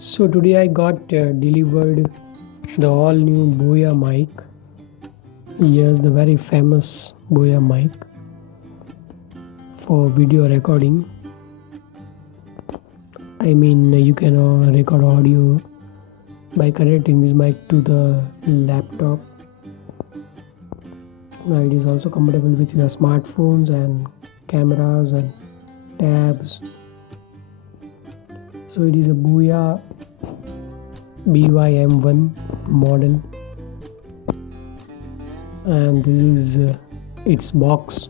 So today I got delivered the all new BOYA mic. Yes, the very famous BOYA mic for video recording. I mean, you can record audio by connecting this mic to the laptop. It is also compatible with your smartphones and cameras and tabs. So it is a BOYA by-M1 model, and this is its box.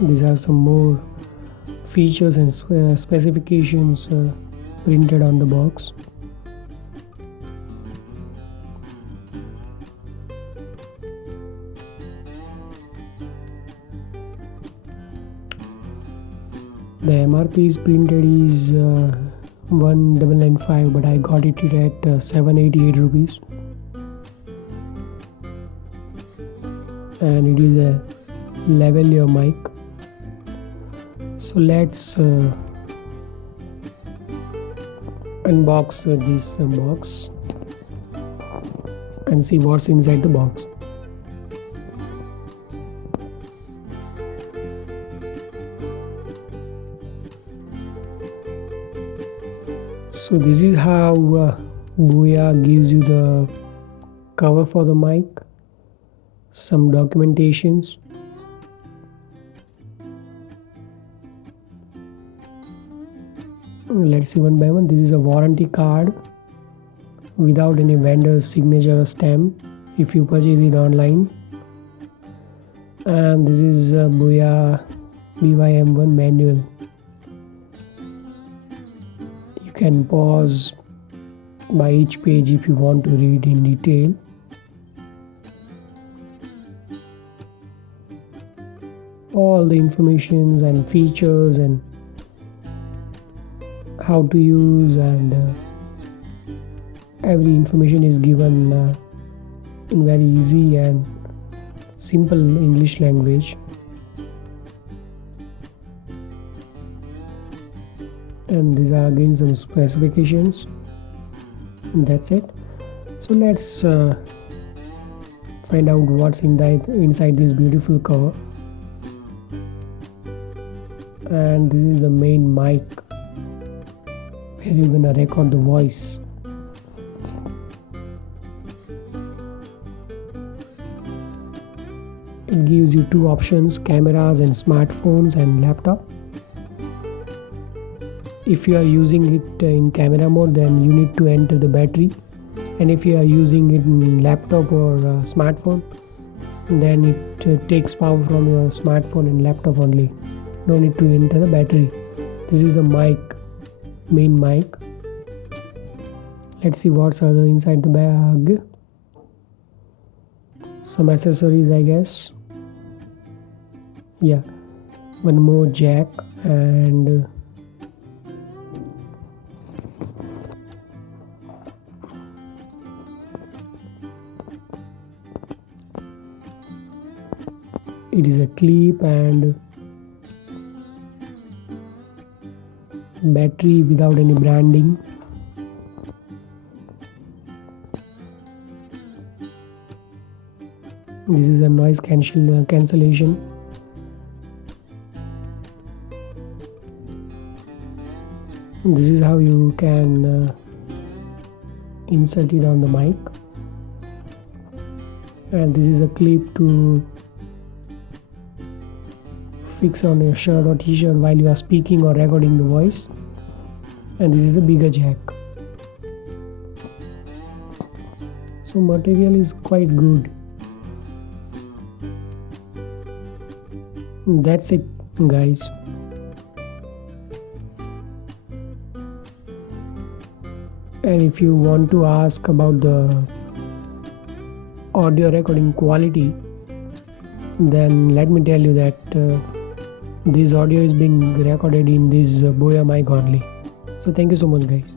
These are some more features and specifications printed on the box. The MRP is printed is 1995, but I got it at 788 rupees, and it is a lavalier mic. So let's unbox this box and see what's inside the box. So this is how BOYA gives you the cover for the mic, some documentations, let's see one by one. This is a warranty card without any vendor's signature or stamp if you purchase it online, and this is a BOYA by-M1 manual. You can pause by each page if you want to read in detail. All the informations and features and how to use, and every information is given in very easy and simple English language. And these are again some specifications, and that's it. So let's find out what's inside this beautiful cover. And this is the main mic where you're gonna record the voice. It gives you two options: cameras and smartphones and laptop. If you are using it in camera mode, then you need to enter the battery, and if you are using it in laptop or smartphone, then it takes power from your smartphone and laptop only. No need to enter the battery. This is the mic, main mic. Let's see what's other inside the bag. Some accessories, I guess. Yeah, one more jack, and it is a clip and battery without any branding. This is a noise cancellation. This is how you can insert it on the mic, and this is a clip to fix on your shirt or t-shirt while you are speaking or recording the voice. And this is the bigger jack. So material is quite good. That's it, guys. And if you want to ask about the audio recording quality, then let me tell you that this audio is being recorded in this BOYA mic only. So thank you so much, guys.